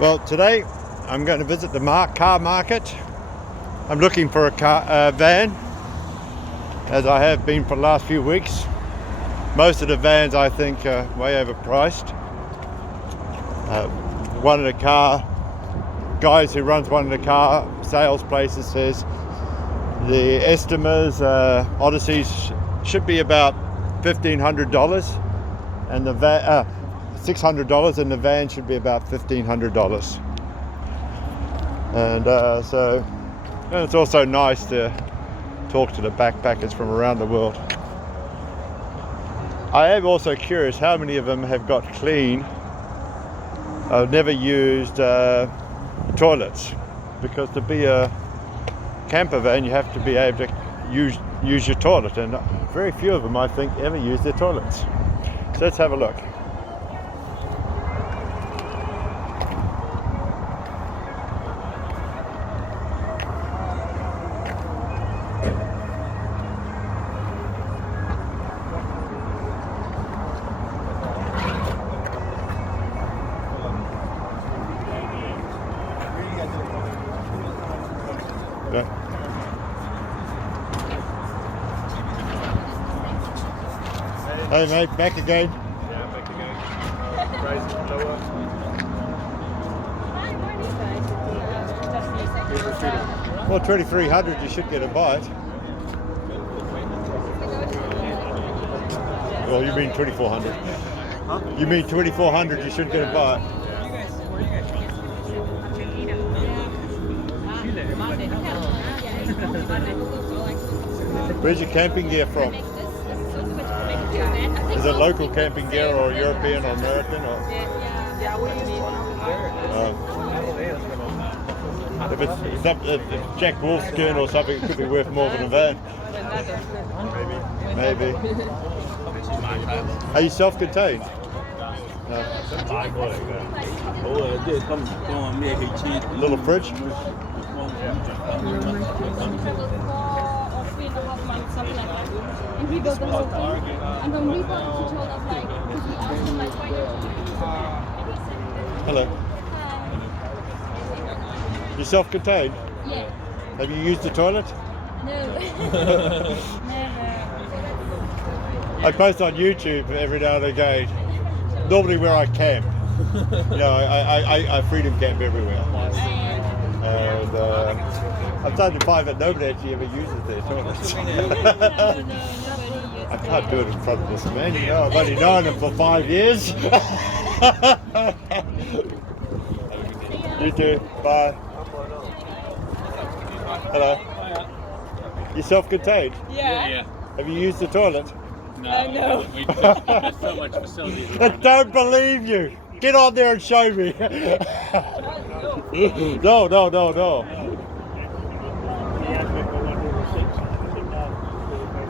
Well, today I'm going to visit the car market. I'm looking for a van, as I have been for the last few weeks. Most of the vans I think are way overpriced. One of the car guys who runs one of the car sales places says the estimates Odysseys should be about $1,500 and the van $600, and the van should be about $1,500. And so it's also nice to talk to the backpackers from around the world. I am also curious how many of them have got clean, never used toilets, because to be a camper van you have to be able to use your toilet, and very few of them I think ever use their toilets. So let's have a look. Yeah. Hey mate, back again. Yeah, back again. Price lower. Well, 2,300 you should get a bite. Well, you mean 2,400. Huh? You mean 2,400 you should get a bite. Where's your camping gear from? Is it local camping gear or European or American? Or? If Jack Wolfskin or something, it could be worth more than a van. Maybe. Are you self-contained? No. Little fridge? Something like that. And we built the whole thing. And when we bought it, he told us like, because we asked him like, why don't you use it? And he said, Hello. hi. You self-contained? Yeah. Have you used the toilet? No. Never. I post on YouTube every now and again, normally where I camp. You know, I freedom camp everywhere. And I'm starting to find that nobody actually ever uses their toilets. I can't do it in front of this man, you know, I've only known him for 5 years. You too, bye. Hello. You self-contained? Yeah. Have you used the toilet? No. We there's so much facilities I around. don't believe you. Get on there and show me. No.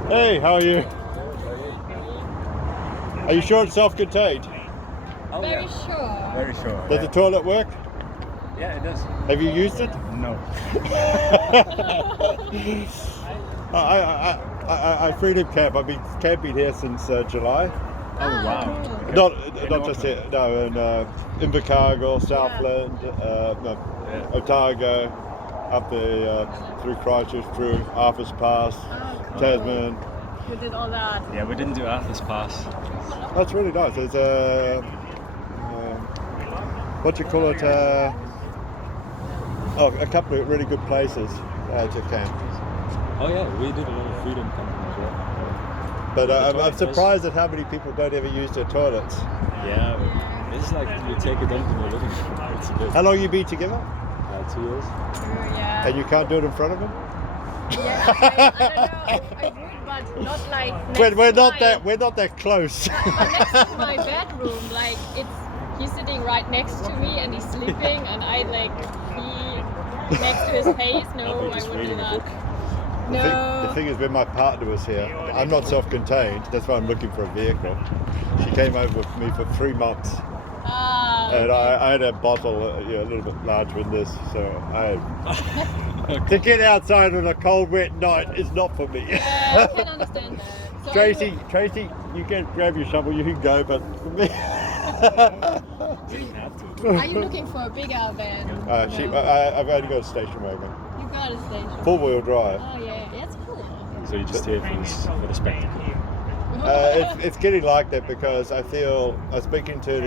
Hey, how are you? Are you sure it's self-contained? Oh, Very yeah. sure. Very sure. Does the toilet work? Yeah, it does. Have you used it? No. I freedom camp. I've been camping here since July. Oh wow. Not just here. No, in Invercargill, Southland, Otago, up there through Christchurch, through Arthur's Pass, Tasman. You did all that. Yeah, we didn't do Arthur's Pass. That's really nice. There's what do you call it? A couple of really good places to camp. Oh yeah, we did a lot of freedom camping as well. But I'm surprised at how many people don't ever use their toilets. Yeah, it's like you take a dump in your living room. It's a bit. How long you been together? 2 years. Yeah. And you can't do it in front of them? Yeah, I don't know. I would, but not like next We're not that close. But next to my bedroom, like he's sitting right next to me and he's sleeping, and I like be next to his face. No, I wouldn't do that. The thing is, when my partner was here, I'm not self-contained, that's why I'm looking for a vehicle. She came over with me for 3 months. And I had a bottle, a little bit larger than this, so to get outside on a cold, wet night is not for me. Yeah, I can understand that. So Tracy, you can grab your shovel, you can go, but for me. You didn't have to. Are you looking for a bigger van? No. I've only got a station wagon. You got a station. 4-wheel drive. Oh yeah, that's cool. So you're just here for the spectacle. It's getting like that because I feel I was speaking to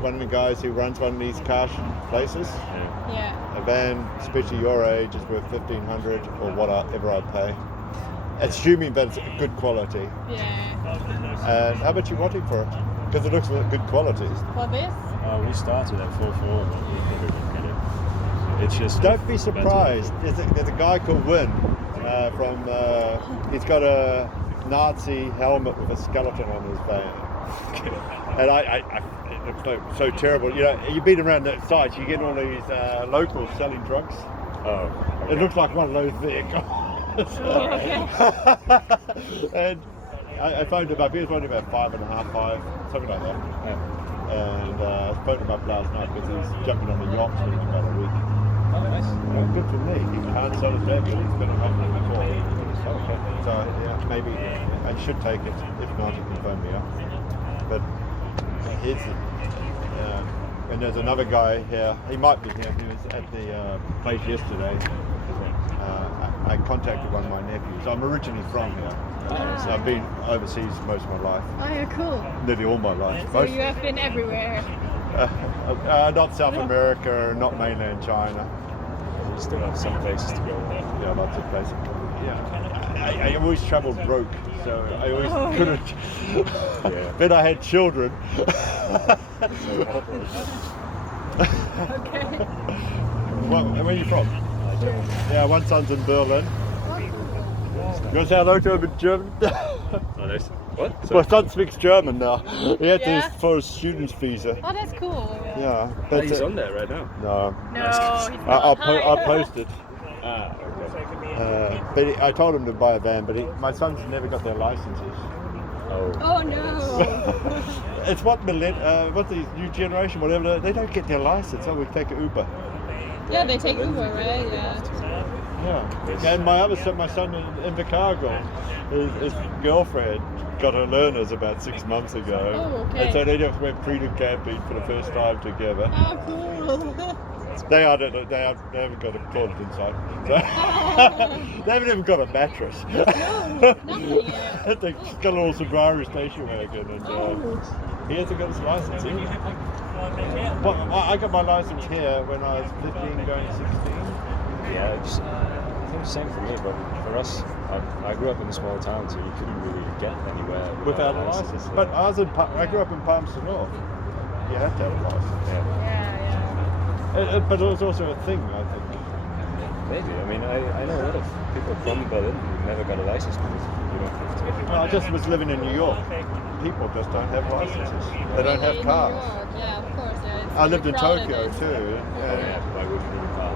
one of the guys who runs one of these car places. Yeah. A van, especially your age, is worth $1,500 or whatever I pay. Assuming that it's good quality. Yeah. And how much you wanting for it? Because it looks like good quality. For this? We started at 4.4, but we never did get it. It's just. Don't be surprised. There's a guy called Win he's got a Nazi helmet with a skeleton on his van. And it's so terrible. You know, you've been around that site, you get all these locals selling drugs. Oh. Okay. It looks like one of those vehicles. And I phoned him up. He was only about 5.5, 5, something like that. Yeah. And I phoned him up last night because he's jumping on a yacht in about a week. Oh, nice. Well, good for me. He can't sell his van, but he's been a company before. Okay. So yeah, maybe I should take it. If not, he can phone me up. But here's and there's another guy here. He might be here. He was at the place yesterday. I contacted one of my nephews. I'm originally from here. So I've been overseas most of my life. Oh, yeah, cool. Nearly all my life. So you have been everywhere. Not South America, not mainland China. We still have some places to go. Yeah, lots of places. Yeah. I always travelled broke, so I always couldn't. Yeah. Then I had children. Okay. Where are you from? Yeah, one son's in Berlin. You want to say hello to him in German? Oh, nice. What? My son speaks German now. He had Yeah. this for a student's visa. Oh, that's cool. Yeah, Oh, but he's on there right now. no, No, he's I'll not. post it. Ah, okay. But I told him to buy a van, but my sons never got their licenses. Oh. Oh no. It's what the new generation, whatever, they don't get their license, so we take an Uber. Yeah, they take Uber, right? Yeah. Yeah. And my son in Chicago, his girlfriend got her learners about 6 months ago. Oh, okay. And so they just went freedom camping for the first time together. Oh, cool. They haven't got a toilet inside. So they haven't even got a mattress. No, nothing yet. They've got a little Subaru station wagon, and he hasn't got his license either. Well, I got my license here when I was 15, going 16. Yeah, I think the same for me, but for us, I grew up in a small town, so you couldn't really get anywhere Without a license. But I grew up in Palmerston North. You had to have a license. Yeah. But it was also a thing, I think. Maybe. I mean, I know a lot of people from Berlin who never got a license because you don't have to. Well, I just was living in New York. People just don't have licenses. They don't have In cars. New York. Yeah, of course. Yeah, it's I lived in crowded Tokyo and- too. Yeah, I wouldn't need a car.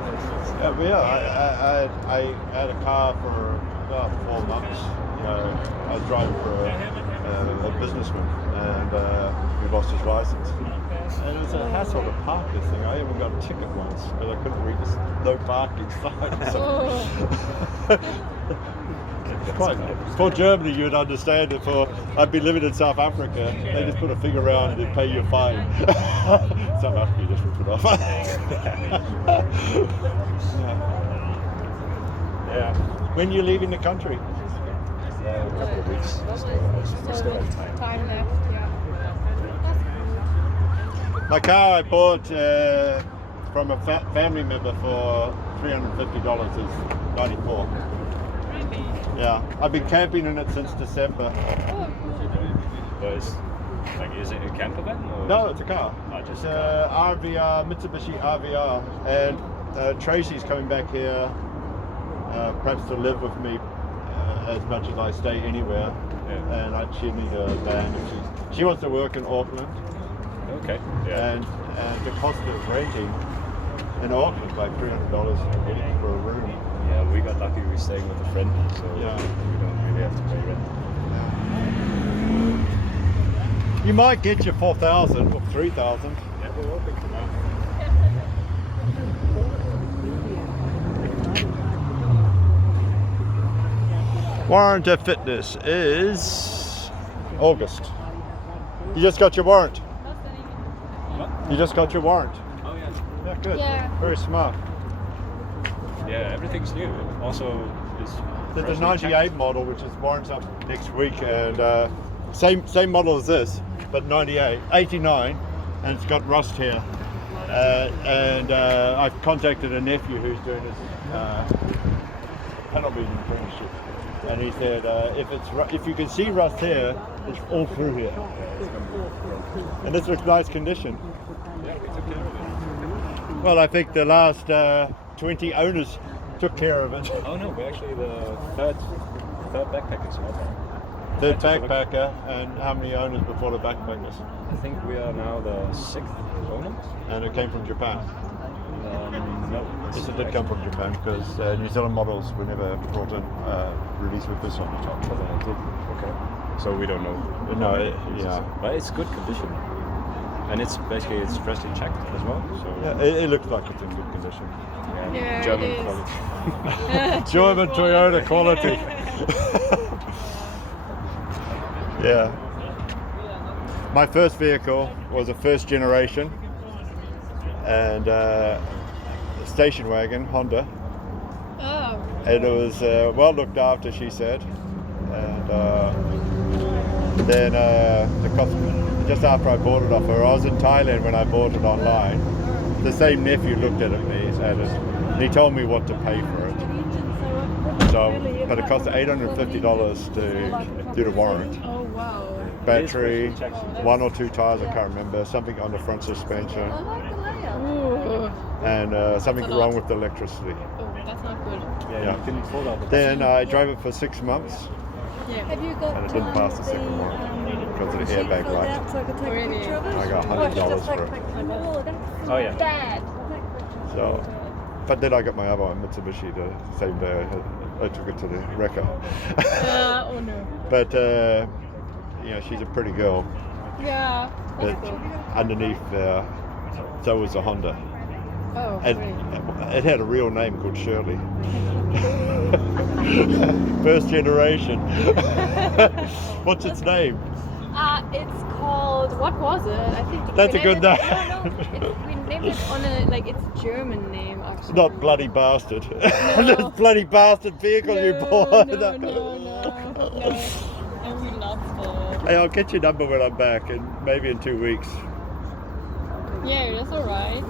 I had a car for about 4 months. You know, I was driving for a businessman, and he lost his license. And it was a hassle to park this thing. I even got a ticket once because I couldn't read the no parking sign. So it's quite for Germany, you'd understand it. I'd be living in South Africa, they just put a finger around and pay you a fine. South Africa, you just rip it off. Yeah. When you leaving the country? A couple of weeks. Still have time. Time left, yeah. My car I bought from a family member for $350 is 94. Really? Yeah, I've been camping in it since December. Oh, cool. But is it a camper van? Or? No, it's a car. Oh, just It's a a RVR, Mitsubishi RVR, and Tracy's coming back here, perhaps to live with me as much as I stay anywhere. Yeah. And she needs a van. She wants to work in Auckland, Okay. Yeah. and the cost of renting in Auckland is like $300 a week for a room. Yeah, we got lucky we were staying with a friend, so Yeah. we don't really have to pay rent. You might get your 4,000 or 3,000. Yeah, we're hoping for now. Warrant of fitness is August. You just got your warrant. You just got your warrant. good. Yeah. Very smart. Yeah, everything's new. Also, is There's a freshly 98 checked. model which is warrants up next week, and same model as this, but 98, 89, and it's got rust here. And I've contacted a nephew who's doing his panel beating apprenticeship, and he said if you can see rust here, it's all through here, and this looks nice condition. Yeah, we took care of it. Well, I think the last 20 owners took care of it. Oh no, we're actually the third backpackers so far. Third I took a look. backpacker, and how many owners before the backpackers? I think we are now the 6th owner. And it came from Japan. No. Yes, it did come from Japan because New Zealand models were never brought in, released with this on the top. Oh, then it did. Okay. So we don't know. No, yeah. But it's good condition. And it's basically freshly checked as well. So Yeah, it looks like it's in good condition. Yeah, German it is. quality. German Toyota quality. Yeah. My first vehicle was a first generation and station wagon, Honda. Oh. And it was well looked after, she said. And then it cost me, just after I bought it off her, I was in Thailand when I bought it online. The same nephew looked at it and he told me what to pay for it. So, but it cost $850 to do the warrant. Oh wow. Battery, one or two tires, I can't remember, something on the front suspension, Ooh. and something That's a wrong lot. with the electricity. Oh, that's not good. Yeah, Yeah. you can fold out the Then I drove it for 6 months, Yeah. Have you got and it didn't pass the second warrant because of the airbag light. So I could take Really? a picture of it? I got $100 for it. Oh yeah. Bad. So, but then I got my other one, Mitsubishi, the same day I took it to the wrecker. Oh no. But you know, she's a pretty girl. Yeah. But That's cool. underneath there, so was a Honda. Oh, And great. it had a real name called Shirley. First generation. What's its name? It's called, what was it? I think That's we a good named it- name. No, we named it on it's German name actually. Not Bloody Bastard. No. This bloody bastard vehicle you bought. No. And we loved it. Hey, I'll get your number when I'm back, and maybe in 2 weeks. Yeah, that's alright.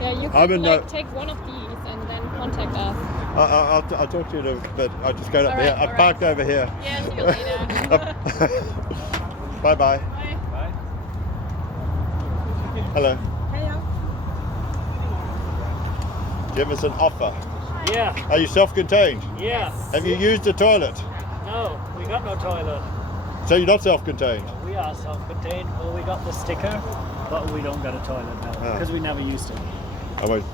Yeah, you I'm could in the- take one of these and then contact us. I'll talk to you in a bit. I'll just go up Alright, here. I'm alright. parked over here. Yeah, see you later. Bye bye. Bye. Bye. Hello. Hello. Give us an offer. Yeah, Are you self-contained? yeah. Have you used the toilet? No, we got no toilet. So you're not self-contained? We are self-contained. Well, we got the sticker, but we don't got a toilet now Ah. because we never used it. I won't.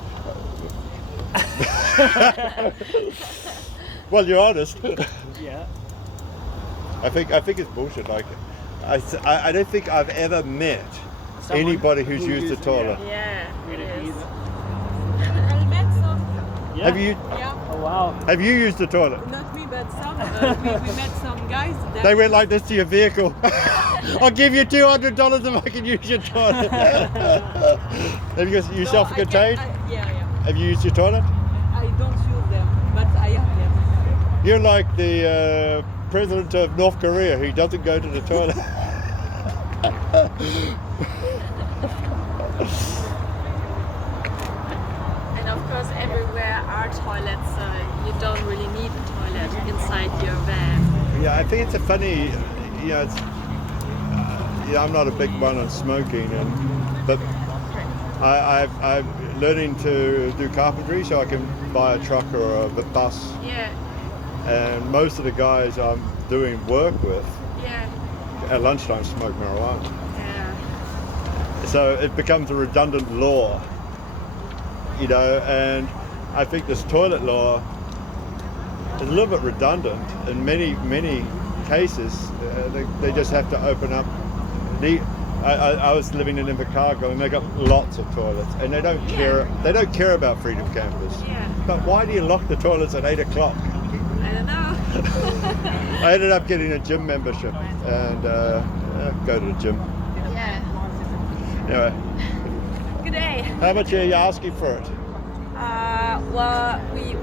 Well, you're honest. Yeah. I think it's bullshit. Like, I don't think I've ever met Someone anybody who's who used the used- toilet. Yeah, We it didn't is. either. Yeah. Have you Oh wow. have you used the toilet? Not me, but some. We met some guys that. They went like this to your vehicle. I'll give you $200 if I can use your toilet. Have you No, self-contained? Yeah. Have you used your toilet? I don't use them, but I have them. You're like the president of North Korea who doesn't go to the toilet. And of course, everywhere are toilets, so you don't really need a toilet inside your van. Yeah, I think it's a funny, it's, I'm not a big one on smoking, but I'm learning to do carpentry, so I can buy a truck or a bus, Yeah, and most of the guys I'm doing work with yeah, at lunchtime smoke marijuana. yeah. So it becomes a redundant law, and I think this toilet law is a little bit redundant in many cases. They just have to open up. I was living in Invercargill and they got lots of toilets, and they don't care. They don't care about Freedom Campus. Yeah. But why do you lock the toilets at 8 o'clock? I don't know. I ended up getting a gym membership and go to the gym. Yeah. Anyway, good day. How much are you asking for it? Well, we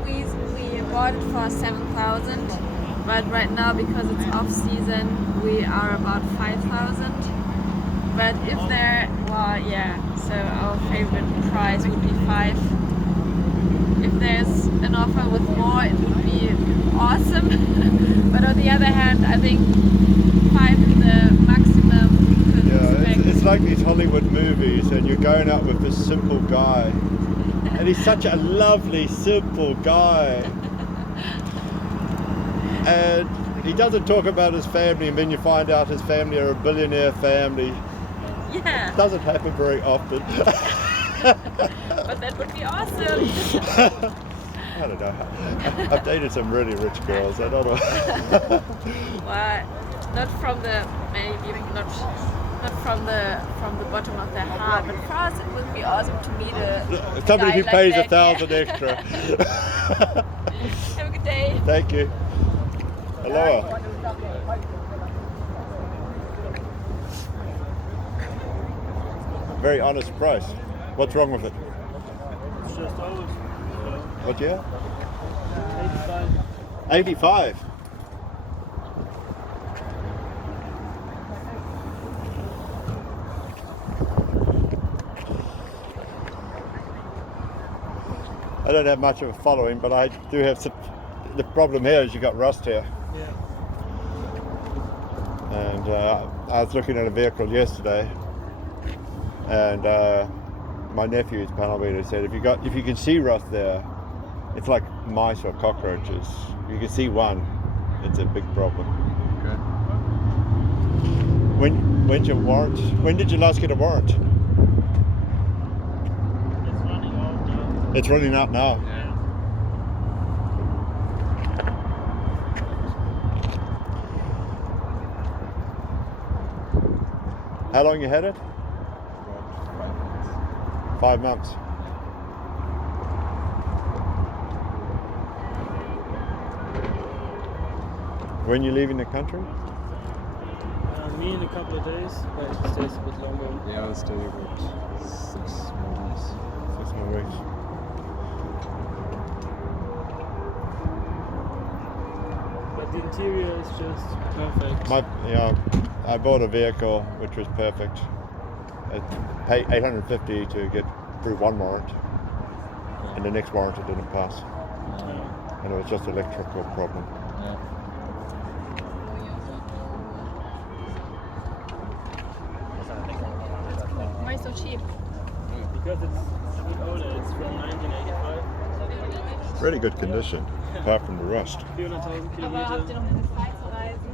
bought it for 7,000, but right now because it's off season, we are about 5,000. But if there, well, yeah. So our favorite price would be 5. If there's an offer with more, it would be awesome. But on the other hand, I think 5 is the maximum we could expect. It's like these Hollywood movies, and you're going out with this simple guy, and he's such a lovely, simple guy, and he doesn't talk about his family, and then you find out his family are a billionaire family. Yeah. It doesn't happen very often. But that would be awesome. I don't know. I've dated some really rich girls. I don't know. Well, not from the from the bottom of their heart, but for us it would be awesome to meet a Somebody guy who like pays that, 1,000 yeah. extra. Have a good day. Thank you. Aloha. Very honest price. What's wrong with it? It's just old. What year? 85. 85. I don't have much of a following, but I do have some. The problem here is you got rust here. Yeah. And I was looking at a vehicle yesterday, and my nephew's panel beater said if you can see rust there, it's like mice or cockroaches. If you can see one, it's a big problem. Good. When's your warrant? When did you last get a warrant? It's running out now. It's running out now. Yeah. How long you had it? 5 months. When you leaving the country? Me in a couple of days, but it stays a bit longer. Yeah, I'll stay about 6 more months. 6 more weeks. But the interior is just perfect. I bought a vehicle which was perfect. I paid $850 to get through one warrant, and the next warrant it didn't pass, and it was just an electrical problem. Yeah. Why so cheap? Because it's a bit older, it's from 1985. Really good condition, apart from the rust. 400.000 Aber habt ihr noch Kilometer. eine Zeit zu reisen?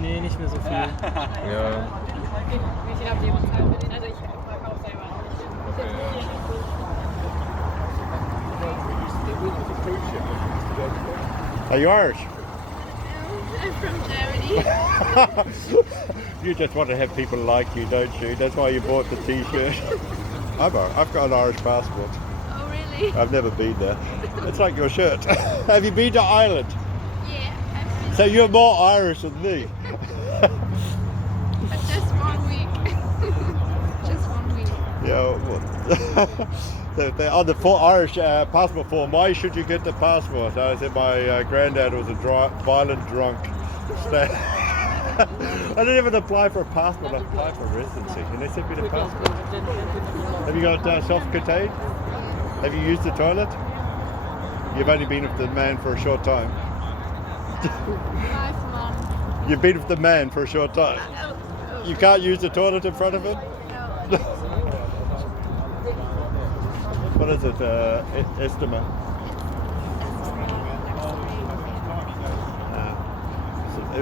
Nee, nicht mehr so viel. Ja. Wie viel habt ihr bezahlt für den? Also ich verkaufe selber nicht. Are you Irish? I'm from Germany. You just want to have people like you, don't you? That's why you bought the T-shirt. I've got an Irish passport. Oh really? I've never been there. It's like your shirt. Have you been to Ireland? Yeah, I've been So you're more Irish than me. but just 1 week. Just 1 week. Yeah. On the Irish passport form, why should you get the passport? I said my granddad was a violent drunk. I didn't even apply for a passport, I applied for residency, and they sent me the passport. Have you got self-contained? Have you used the toilet? You've only been with the man for a short time. 5 months. You've been with the man for a short time. You can't use the toilet in front of him? No. What is it? Estima.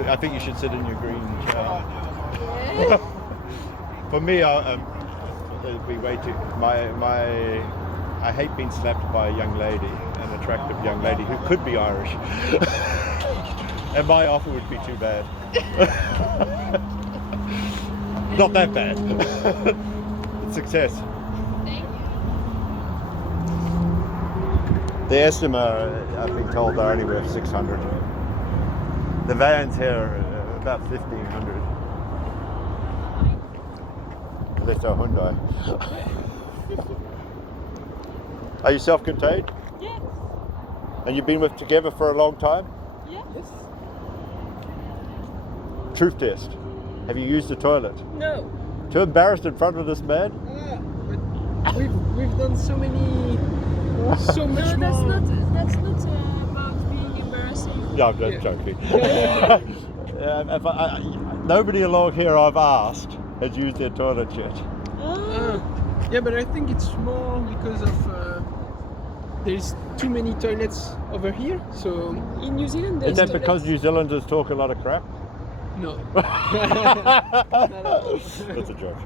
I think you should sit in your green chair. For me, it'd be way too. I hate being slapped by a young lady, an attractive young lady who could be Irish, and my offer would be too bad. Not that bad. Success. Thank you. The Estima, I've been told, are only worth 600. The vans here are about 1,500. That's a Hyundai. Are you self-contained? Yeah. And you've been together for a long time? Yeah. Yes. Truth test. Have you used the toilet? No. Too embarrassed in front of this man? But we've done so much No, more. that's not about being embarrassing. No, I'm just joking. Nobody along here I've asked has used their toilet yet. Yeah, but I think it's more because of there's too many toilets over here. So In New Zealand, Is there's that because New Zealanders talk a lot of crap? no. That's a joke.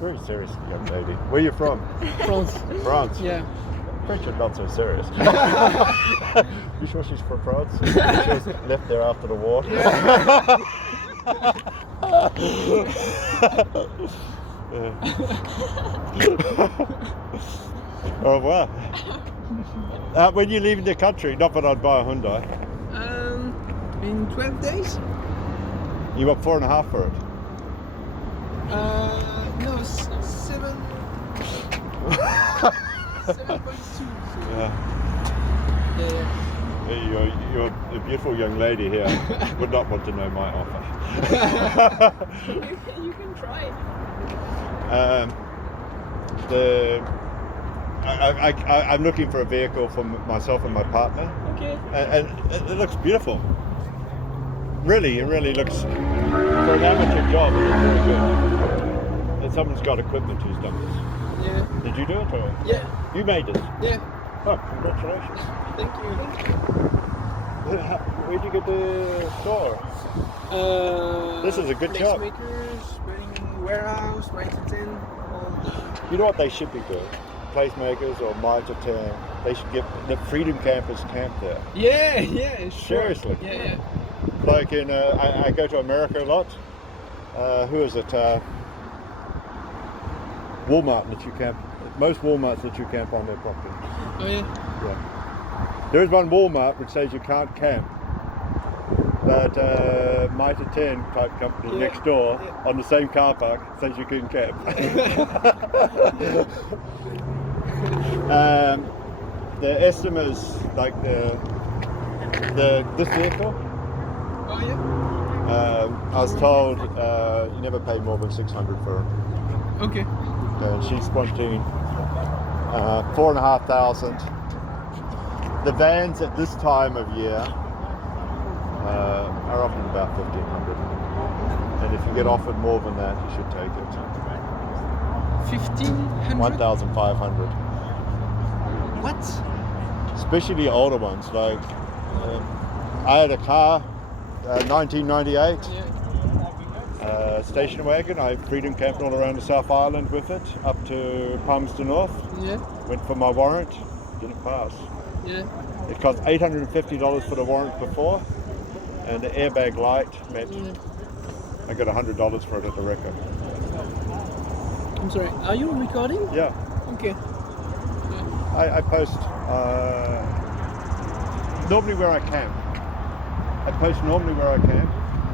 Very serious young lady. Where are you from? France. France. Yeah. French are not so serious. You sure she's from France? She was left there after the war. Au revoir. When you leave the country, not that I'd buy a Hyundai. In 12 days? You got 4.5 for it. No, 7.2. Yeah. Yeah. You're a beautiful young lady here. Would not want to know my offer. You can try. I'm looking for a vehicle for myself and my partner, Okay. and it looks beautiful. Really, it really looks, for an amateur job, it looks very good. And someone's got equipment who's done this. Yeah. Did you do it or? Yeah. You made this? Yeah. Oh, congratulations. Thank you. Where'd you get the store? This is a good job. Placemakers, wedding warehouse, right to 10. You know what they should be doing? Placemakers or Mitre 10. They should get the Freedom Campers camp there. Yeah, yeah, sure. Seriously. Yeah, yeah. Like in, I go to America a lot. Who is it? Walmart that you camp. Most Walmarts that you camp on their property. Oh yeah. Yeah. There is one Walmart which says you can't camp. But Mitre 10 type company Yeah. next door Yeah. on the same car park says you can camp. The estimates, like this vehicle, Oh yeah. I was told you never pay more than $600 for it. Okay. And she's wanting 4,500. The vans at this time of year are often about 1,500. And if you get offered more than that, you should take it. 1,500. 1,500. What? Especially the older ones. Like I had a car, 1998. Yeah. Station wagon. I freedom camped all around the South Island with it, up to Palmerston North. Yeah. Went for my warrant, didn't pass. Yeah. It cost $850 for the warrant before, and the airbag light meant I got $100 for it at the record. I'm sorry. Are you recording? Yeah, Okay. I post normally where I camp. I post normally where I camp,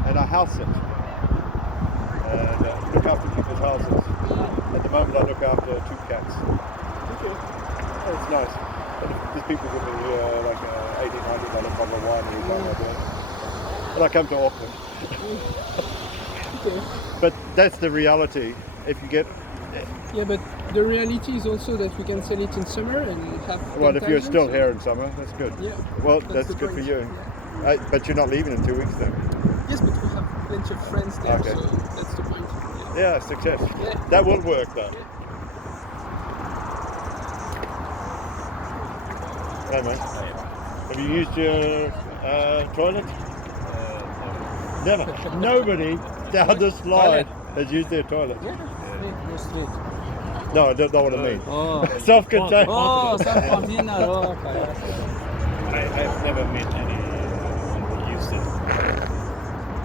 and I house it. And look after people's houses. At the moment, I look after 2 cats. Okay. It's nice. But if these people give me like $80, $90 bottle of wine every time I do it. But I come to Auckland. Okay. But that's the reality. If you get, Yeah, but the reality is also that we can sell it in summer and have. well, if you're 10,000, still so- here in summer, that's good. Yeah. Well, That's that's the good for point. you. Yeah. But you're not leaving in 2 weeks then. Yes, but we have plenty of friends there, Okay. so that's the point. Yeah. Yeah, success. Yeah. That will work though. Hey mate. Have you used your toilet? Never. Nobody down this line has used their toilet. No, that's not what I mean. Oh. Self-contained. Oh, self-contained. Oh, okay. I've never met anyone who used it.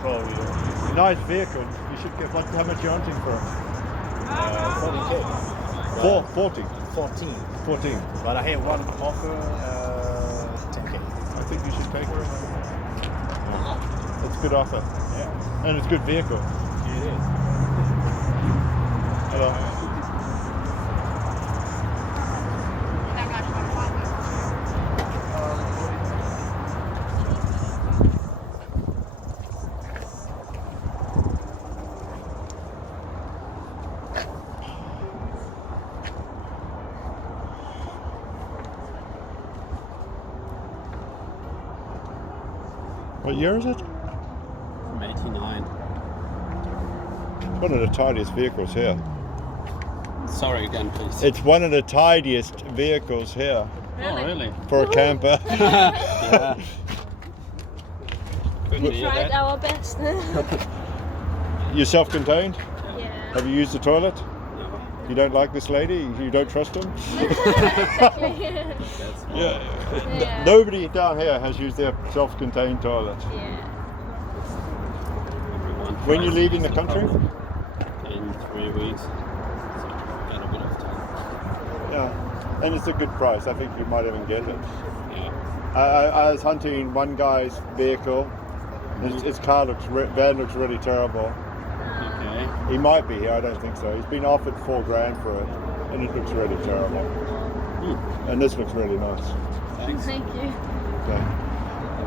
Well, yeah. Nice vehicle. You should get. How much you hunting for? 40K. 14. 14. 14. But I have one offer, 10K. I think you should take it. It's a good offer. Yeah, And it's a good vehicle. it is. Hello. What year is it? From 89. One of the tidiest vehicles here. Sorry again, please. It's one of the tidiest vehicles here Oh, really? for a camper. Yeah. Good We to hear tried that. our best. You're self-contained? Yeah. Have you used the toilet? No. You don't like this lady? You don't trust him? Exactly. That's Yeah. Yeah. Nobody down here has used their self-contained toilet. Yeah. everyone. When you tries leaving to the use country? In 3 weeks. So got a bit of time. Yeah. And it's a good price. I think you might even get it. Yeah. I was hunting one guy's vehicle. His car van looks really terrible. Okay. He might be here, I don't think so. He's been offered $4,000 for it, and it looks really terrible. And this looks really nice. Thanks. Thank you. Okay.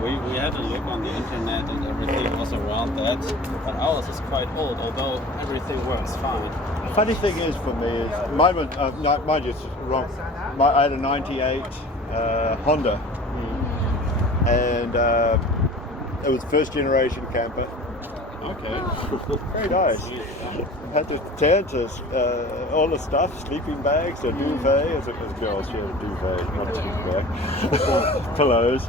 We had a look on the internet and everything was around that. But ours is quite old, although everything works fine. The funny thing is for me is mine was mind you, it's wrong. I had a '98 Honda, and it was first generation camper. Okay. Very nice. Had the tent, all the stuff, sleeping bags, a duvet. As a girl, she had a duvet, not a sleeping bag. Pillows.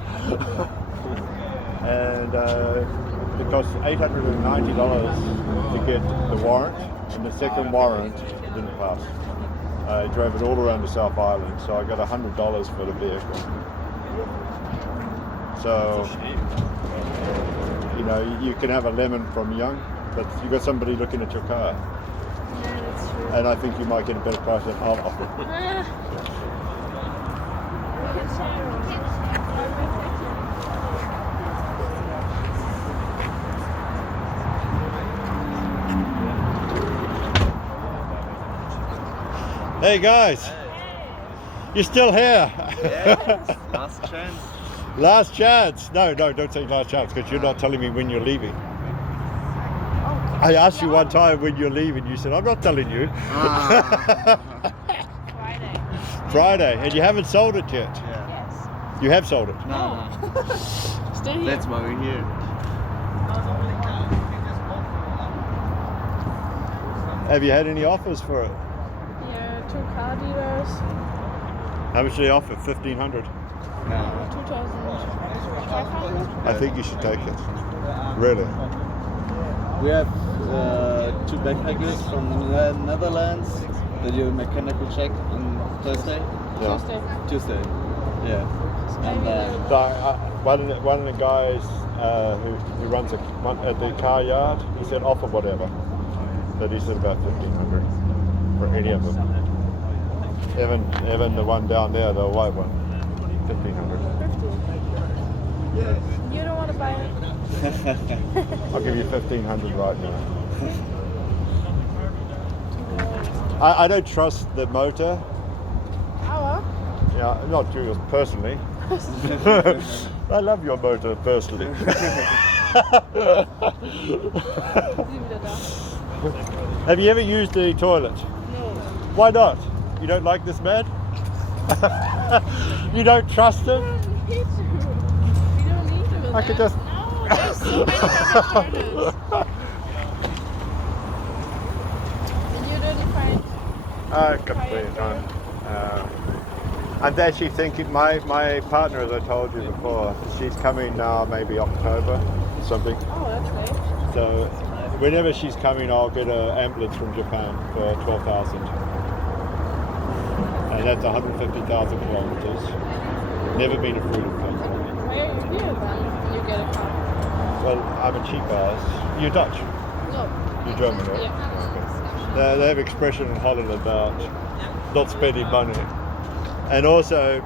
And it cost $890 to get the warrant, and the second warrant didn't pass. I drove it all around the South Island, so I got $100 for the vehicle. So, you know, you can have a lemon from young, but you got somebody looking at your car, Yeah, that's true. and I think you might get a better price than I'll offer. Hey guys, you're still here. Last chance. Last chance. No, don't say last chance, because you're not telling me when you're leaving. I asked you one time when you're leaving. You said, I'm not telling you. Friday. Friday, and you haven't sold it yet. Yeah. Yes. You have sold it. No, Still here. that's why we're here. Have you had any offers for it? Yeah, 2 car dealers. How much do they offer? 1,500. No. 2,500. I think you should take it. Really? We have 2 backpackers from the Netherlands. They do a mechanical check on Thursday. Yeah. Tuesday. Yeah. And So one of the guys who runs at the car yard, he said offer whatever. But he said about 1,500 for any of them. Evan, the one down there, the white one, 1,500. 50. You don't want to buy it? I'll give you 1,500 right now. I don't trust the motor. Our? Yeah, not yours personally. I love your motor personally. Have you ever used the toilet? No. Why not? You don't like this man? You don't trust him? We don't need to. I could just... No, there's so many alternatives. You didn't find. I got plenty of time. I'm actually thinking, my partner, as I told you before, she's coming now, maybe October or something. Oh, that's nice. So whenever she's coming, I'll get an ambulance from Japan for 12,000. And that's 150,000 kilometers. Never been a Freedom Cup. Why are you here then? You get a car. Well, I'm a cheap ass. You're Dutch. No. You're German, right? Yeah. They have expression in Holland about not spending money. And also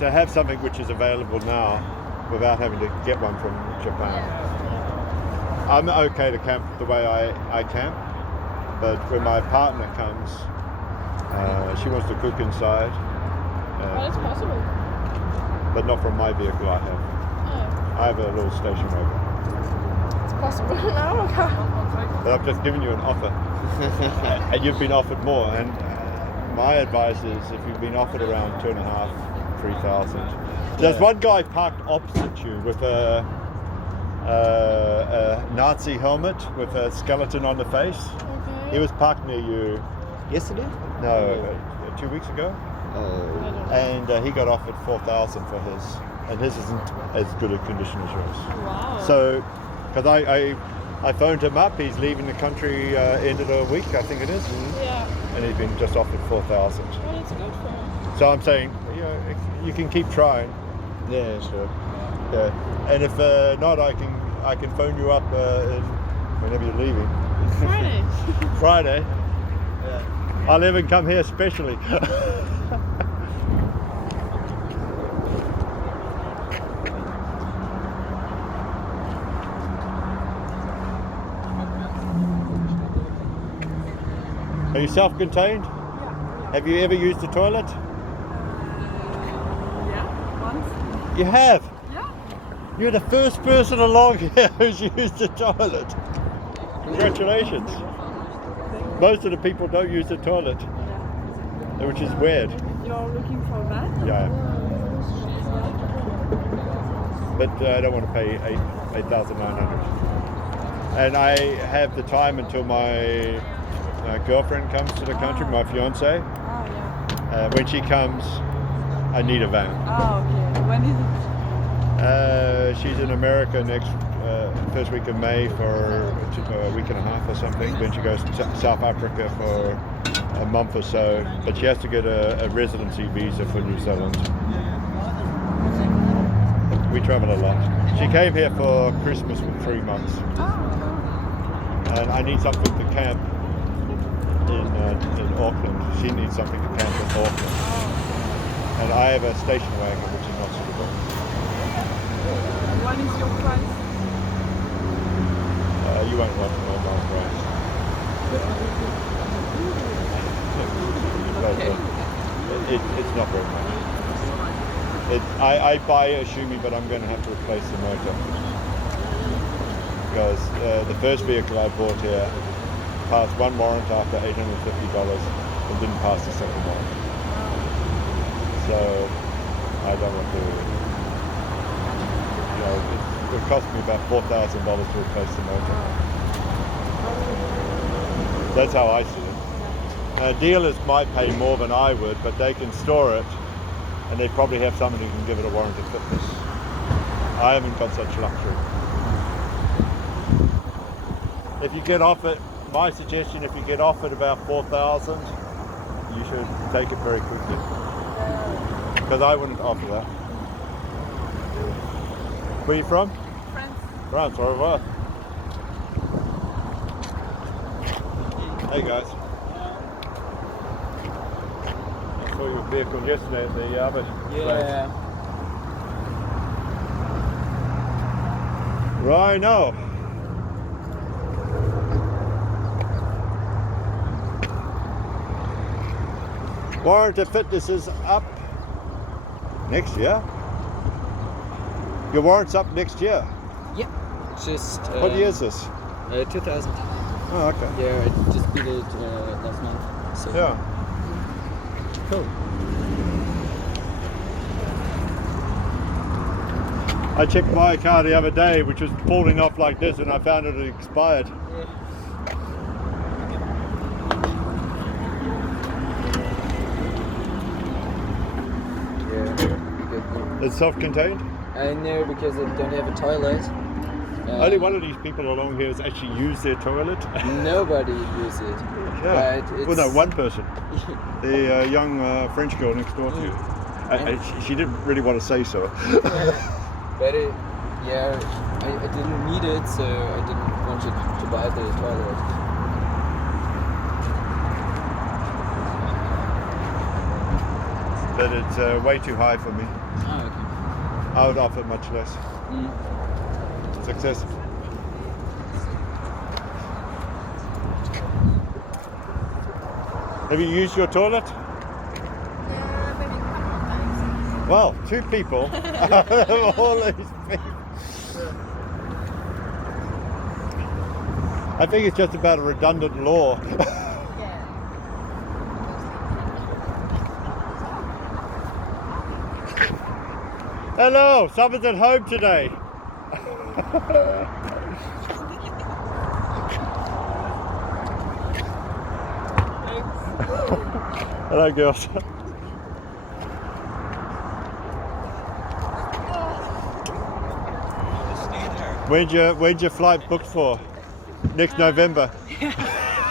to have something which is available now without having to get one from Japan. I'm okay to camp the way I camp, But when my partner comes, she wants to cook inside. Well, it's possible. But not from my vehicle I have. Oh, I have a little station wagon. it's possible. No, But I've just given you an offer. And you've been offered more. And my advice is if you've been offered around 2,500, 3,000. There's one guy parked opposite you with a Nazi helmet with a skeleton on the face. Okay. He was parked near you, Yesterday? no, 2 weeks ago. And he got offered 4,000 for his. And his isn't as good a condition as yours. Wow. So, because I phoned him up, he's leaving the country end of the week, I think it is. Yeah. And he's been just offered 4,000. Well, it's good for him. So I'm saying, you can keep trying. Yeah, sure. Yeah. And if not, I can phone you up whenever you're leaving. Friday. Friday. Yeah. I'll even come here specially. Are you self-contained? Yeah. Have you ever used the toilet? Yeah, once. You have? Yeah. You're the first person along here who's used the toilet. Congratulations. Most of the people don't use the toilet, which is weird. You're looking for that? Yeah. But I don't want to pay 8,900. And I have the time until my girlfriend comes to the country, my fiance. Oh, yeah. When she comes, I need a van. Oh, okay. When is it? She's in America next first week of May for a week and a half or something. Then she goes to South Africa for a month or so. But she has to get a residency visa for New Zealand. We travel a lot. She came here for Christmas for 3 months. And I need something to camp in Auckland. She needs something to camp in Auckland. And I have a station wagon which is not suitable. What is your price? You won't want to know my price. It's not very much. I buy assuming, but I'm going to have to replace the motor. Because the first vehicle I bought here passed one warrant after $850 and didn't pass the second warrant. So I don't want to, it cost me about $4,000 to replace the motor. That's how I see it. Dealers might pay more than I would, but they can store it and they probably have somebody who can give it a warranty fitness. I haven't got such luxury. If you get offered, my suggestion, if you get offered about 4,000, you should take it very quickly. Because I wouldn't offer that. Where are you from? France. France, au revoir. Hey guys. I saw your vehicle yesterday at the other place. Rhino. Warranty fitness is up next year. Your warrant's up next year. Yeah, just. What year is this? 2000. Oh, okay. Yeah, I just did it last month. So. Yeah. Cool. I checked my car the other day, which was falling off like this, and I found it had expired. It's self-contained? I know because I don't have a toilet. Only one of these people along here has actually used their toilet. Nobody uses it. Yeah. But it's... Well, no, one person. The young French girl next door to you. She didn't really want to say so. But I didn't need it, so I didn't want to buy the toilet. But it's way too high for me. Oh, okay. I would offer much less. Success. Have you used your toilet? Yeah, maybe a couple of times. Well, 2 people. All these people. I think it's just about a redundant law. Hello, someone's at home today. Hello, girls. When's your flight booked for? Next November. Yeah,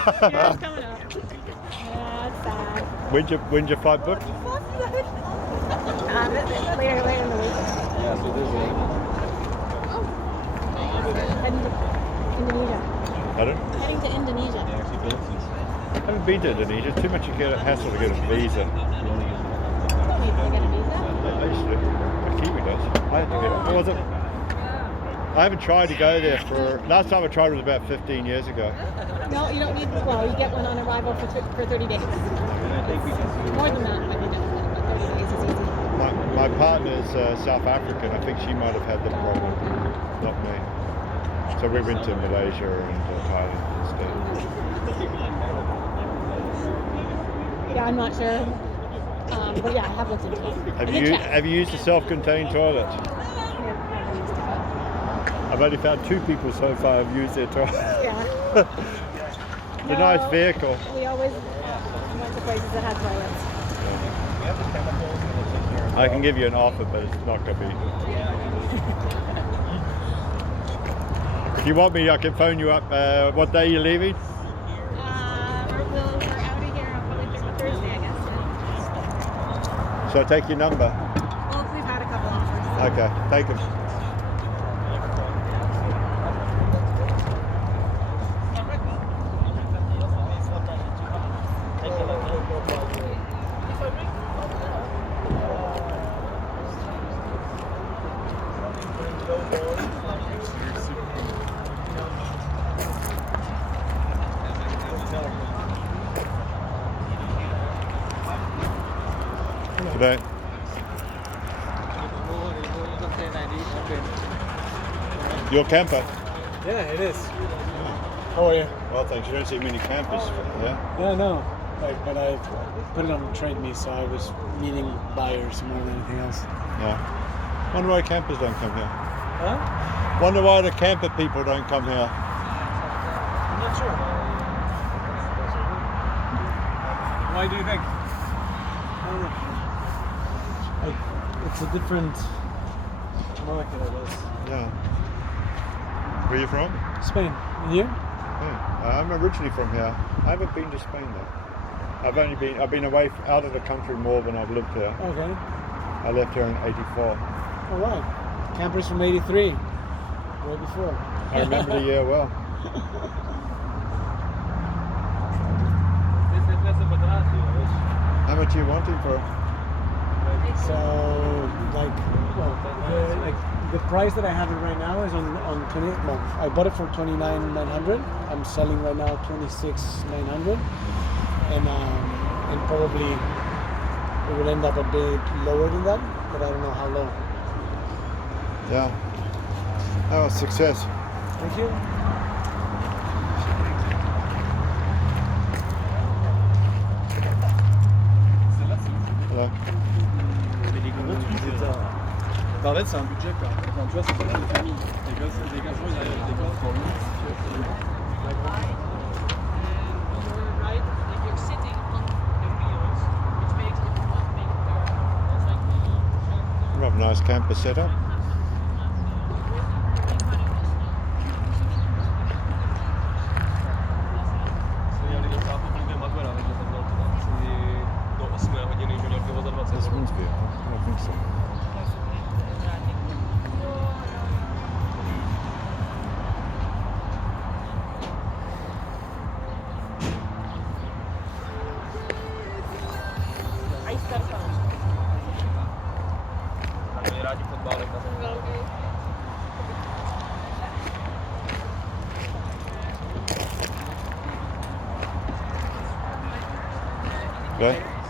it's coming up. Yeah, it's sad. When's your flight booked? Later in the week. Yeah, so this way. Heading to Indonesia. Pardon? Heading to Indonesia. I haven't been to Indonesia. It's too much to get a hassle to get a visa. You get a visa? I used to. A Kiwi does. I had to get. What was it? I haven't tried to go there for. Last time I tried was about 15 years ago. No, you don't need. Well, you get one on arrival for 30 days. More than that, but you get one. But 30 days is easy. My partner's South African. I think she might have had the problem, not me. So we went to Malaysia and Thailand instead. Yeah, I'm not sure. But yeah, I have looked into it. Have you used a self-contained toilet? Yeah, I've used it. I've only found 2 people so far who've used their toilet. Yeah. It's a nice vehicle. We always went to places that had toilets. I can give you an offer, but it's not going to be. If you want me, I can phone you up. What day are you leaving? We're out of here on probably Thursday, I guess. Shall I take your number? Well, we've had a couple offers. Okay, take them. Today. Your camper? Yeah, it is. How are you? Well, thanks. You don't see many campers, yeah? Yeah, no. But I put it on Trade Me, so I was meeting buyers more than anything else. Yeah. Wonder why campers don't come here. Huh? Wonder why the camper people don't come here. I'm not sure. Why do you think? I don't know. It's a different market, I guess. Yeah. Where are you from? Spain. And you? Yeah. I'm originally from here. I haven't been to Spain though. I've been away out of the country more than I've lived here. Okay. I left here in '84. All right. Campers from '83. Way before. I remember the year well. How much are you wanting for it? So, the price that I have it right now is on 20. Well, I bought it for 29,900. I'm selling right now 26,900, and probably it will end up a bit lower than that, but I don't know how low. Yeah. Oh, success. Thank you. Hello. En fait, c'est un budget quoi. Enfin, tu vois, c'est pas mal de famille. Les gars, ils arrivent à l'école pour lui. You have a nice camper setup. This one's good. I don't think so. Rádi fotbálek na Okay.